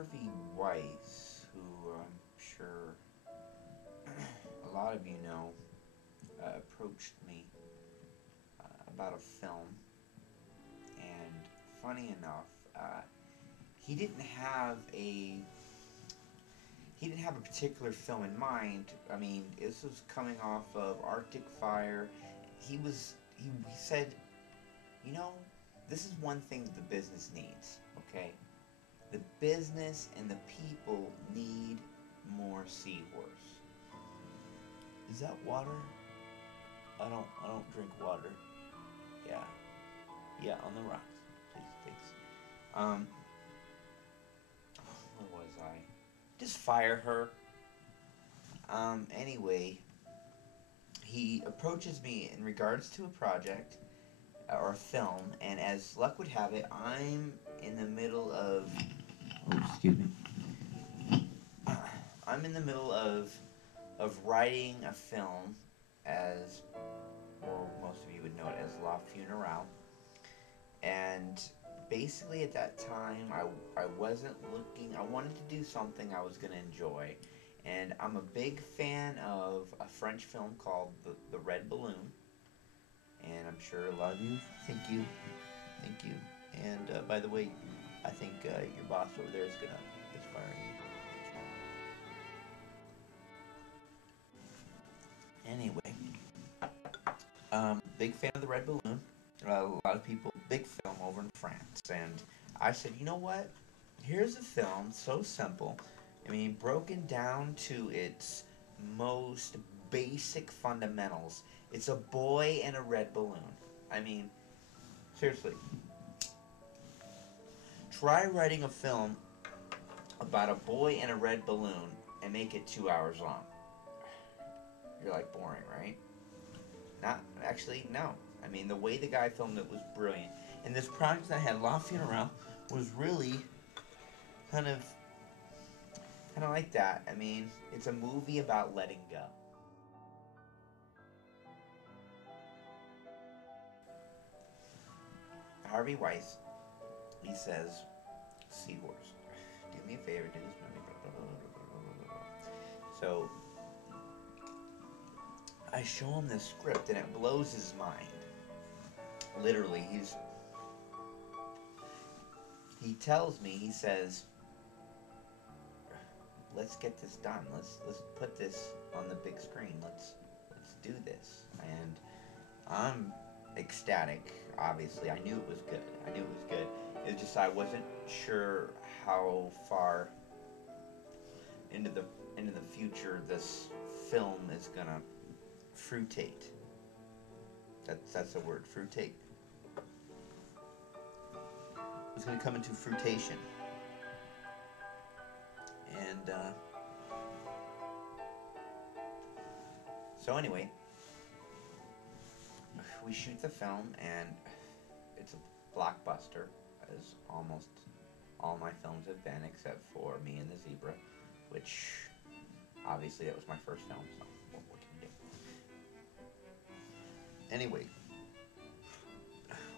Harvey Weiss, who I'm sure a lot of you know, approached me about a film, and funny enough, he didn't have a he didn't have a particular film in mind. I mean, this was coming off of Arctic Fire. He said, you know, this is one thing the business needs. Okay, the business and the people need more seahorse. Is that water? I don't drink water. Yeah. Yeah, on the rocks. Please, thanks. Um, where was I? Just fire her. Anyway, he approaches me in regards to a project or a film, and as luck would have it, I'm in the middle of. Oh, excuse me. I'm in the middle of writing a film, as, or most of you would know it as La Funerale. And basically at that time, I wasn't looking, I wanted to do something I was going to enjoy. And I'm a big fan of a French film called The Red Balloon. And I'm sure a lot of you, thank you. And by the way, I think your boss over there is going to fire you. Anyway, big fan of The Red Balloon. A lot of people, big film over in France. And I said, you know what? Here's a film so simple. I mean, broken down to its most basic fundamentals. It's a boy and a red balloon. I mean, seriously. Try writing a film about a boy and a red balloon and make it 2 hours long. You're like, boring, right? Not, actually, no. I mean, the way the guy filmed it was brilliant. And this project that I had, La Funeral, was really kind of like that. I mean, it's a movie about letting go. Harvey Weiss, he says, seahorse. Do me a favor, do this for me. So, I show him this script, and it blows his mind. Literally, he tells me, he says, let's get this done. Let's put this on the big screen. Let's do this. And I'm ecstatic. Obviously, I knew it was good. It's just I wasn't sure how far into the future this film is gonna fruitate. That's the word, fruitate. It's gonna come into fruitation. And so anyway, we shoot the film, and it's a blockbuster, as almost all my films have been, except for Me and the Zebra, which obviously that was my first film, so what can you do? Anyway,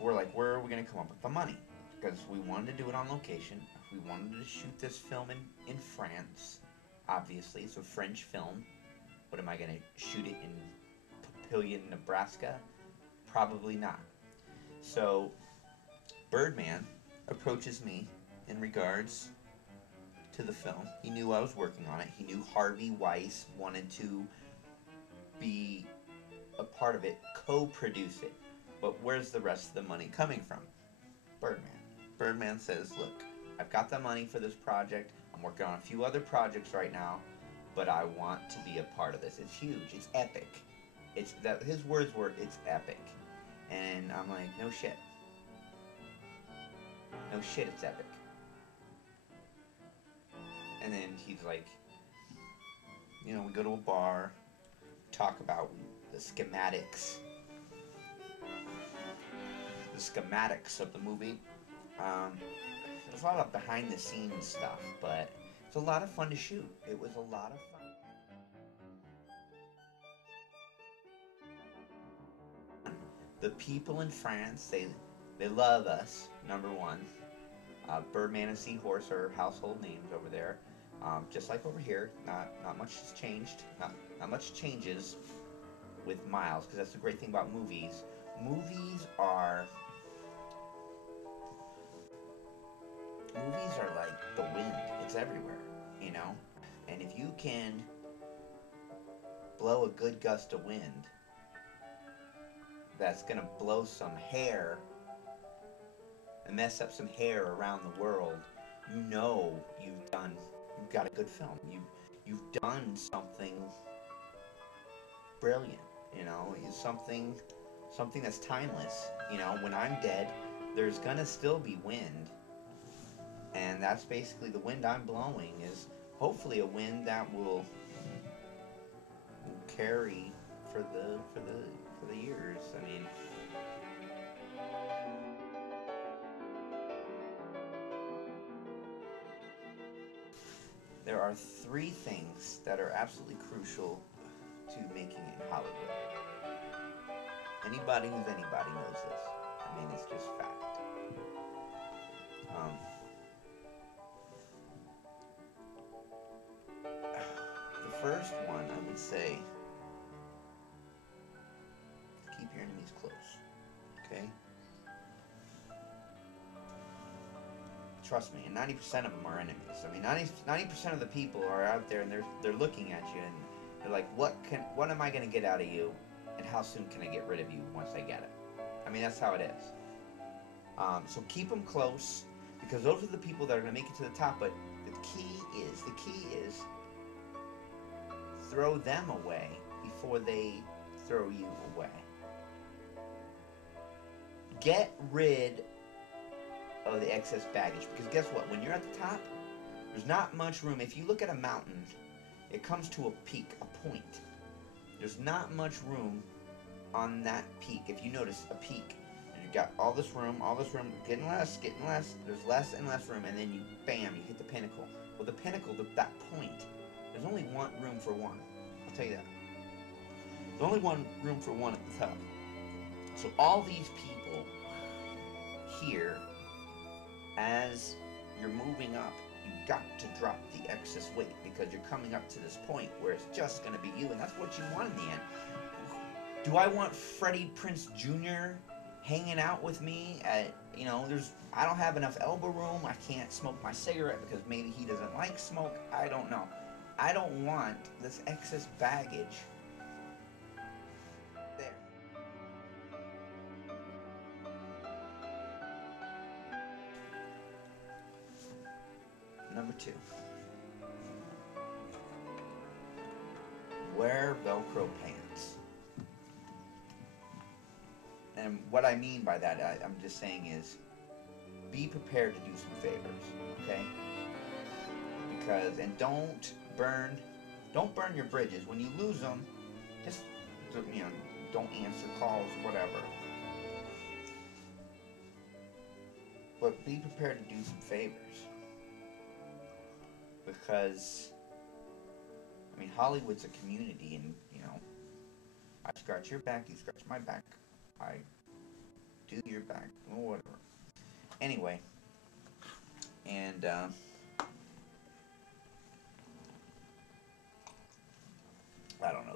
we're like, where are we going to come up with the money? Because we wanted to do it on location. We wanted to shoot this film in France. Obviously, it's a French film. What am I going to shoot it in Papillion, Nebraska? Probably not. So, Birdman approaches me in regards to the film. He knew I was working on it. He knew Harvey Weiss wanted to be a part of it, co-produce it. But where's the rest of the money coming from? Birdman. Birdman says, look, I've got the money for this project. I'm working on a few other projects right now, but I want to be a part of this. It's huge. It's epic. It's that his words were, it's epic. And I'm like, no shit. No shit, it's epic. And then he's like, you know, we go to a bar, talk about the schematics of the movie. There's a lot of behind the scenes stuff, but it's a lot of fun to shoot. It was a lot of fun. The people in France, they love us, number one. Birdman and Seahorse are household names over there. Just like over here, not much has changed. Not much changes with Miles, because that's the great thing about movies. Movies are like the wind. It's everywhere, you know? And if you can blow a good gust of wind that's gonna blow some hair and mess up some hair around the world, you know you've got a good film. You've done something brilliant, you know, something that's timeless. You know, when I'm dead, there's gonna still be wind, and that's basically the wind I'm blowing is hopefully a wind that will carry for the years. I mean, there are three things that are absolutely crucial to making it in Hollywood. Anybody who's anybody knows this. I mean, it's just fact. Um, the first one, I would say, keep your enemies close. Okay? Trust me, and 90% of them are enemies. I mean, 90% of the people are out there and they're looking at you and they're like, what am I going to get out of you, and how soon can I get rid of you once I get it? I mean, that's how it is. So keep them close, because those are the people that are going to make it to the top. But the key is throw them away before they throw you away. Get rid of the excess baggage, because guess what? When you're at the top, there's not much room. If you look at a mountain, it comes to a peak, a point. There's not much room on that peak. If you notice a peak, you've got all this room, getting less, there's less and less room, and then you, bam, you hit the pinnacle. Well, the pinnacle, that point, there's only one room for one. I'll tell you that. There's only one room for one at the top. So all these people here, as you're moving up, you've got to drop the excess weight, because you're coming up to this point where it's just going to be you, and that's what you want in the end. Do I want Freddie Prinze Jr. hanging out with me at, you know, I don't have enough elbow room, I can't smoke my cigarette because maybe he doesn't like smoke, I don't know. I don't want this excess baggage there. Number 2. Wear Velcro pants. And what I mean by that, I'm just saying is, be prepared to do some favors, okay? Because, and don't burn your bridges. When you lose them, just, you know, don't answer calls, whatever. But be prepared to do some favors. Because, I mean, Hollywood's a community, and, you know, I scratch your back, you scratch my back, I do your back, or whatever. Anyway, and, I don't know.